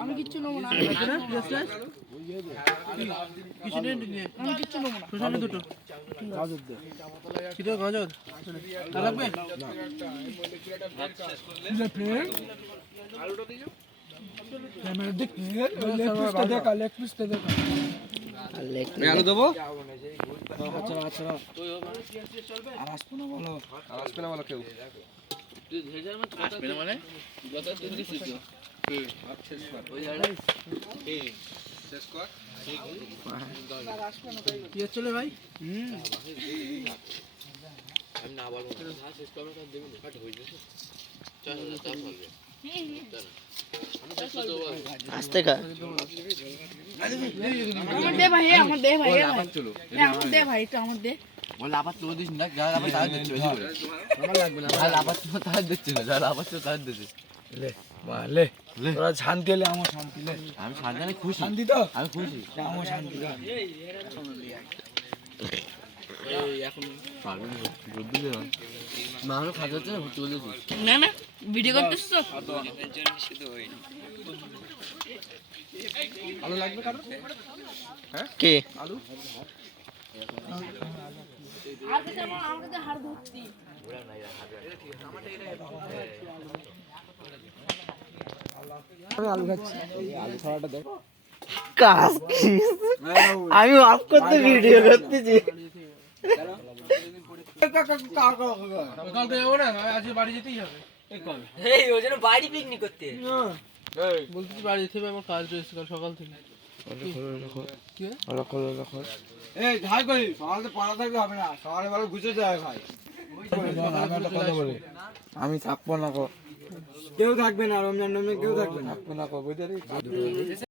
আমি কিচ্ছু নেবো না, দুটো গাজর লাগবে। আলু দেবো কেউ চলে ভাই। আসতে খা আমার দে ভাই, আমার দে ভাই, আমার দে ভাই, একটু আমার দে। বলে আবার তো দিস না, যা আবার তার দিচ্ছে বেশি করে আমার লাগবে না ভাই, আবার তো তার দিচ্ছে না, যা আবার তো তার দিচ্ছে লে লে লে তোরা শান্তি হলে আমার শান্তি লে, আমি শান্তি, আমি খুশি, শান্তি তো আমি খুশি, আমার শান্তি এই এখন পাগল বুদ্ধি দে মানুষ খাওয়া যাচ্ছে না, ভর্তি বলে না না ভিডিও করতেছ তো। আলু লাগবে কারো? হ্যাঁ কে আলু আর কিছু আমাকে তো হাড় ধরতি। আলু খাচ্ছি, আলু খাওয়াটা দেখো কাজ কি? আমি অফ করতে ভিডিও করতেছি। আজকে বাড়ি যেতেই হবে। বাড়ি পিকনিক করতে বলতেছি বাড়ি যেতে হবে, আমার কাজ রয়েছে কাল সকাল থেকে। এই ঝাল করি সকালে পড়া থাকলে হবে না, সকালে ভালো গুছিয়ে যায় ভাই। আমি থাকবো না, কেউ থাকবে না, রমজান কেউ থাকবে না, বুঝতে